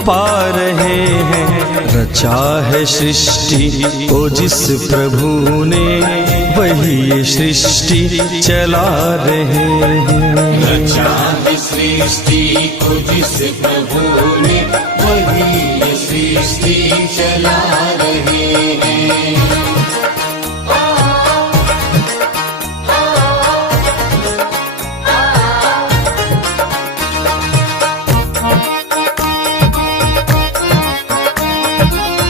पा रहे हैं। रचा है सृष्टि को जिस प्रभु ने, वही ये सृष्टि चला रहे हैं। रचा है सृष्टि को जिस प्रभु ने, वही ये सृष्टि चला रहे हैं।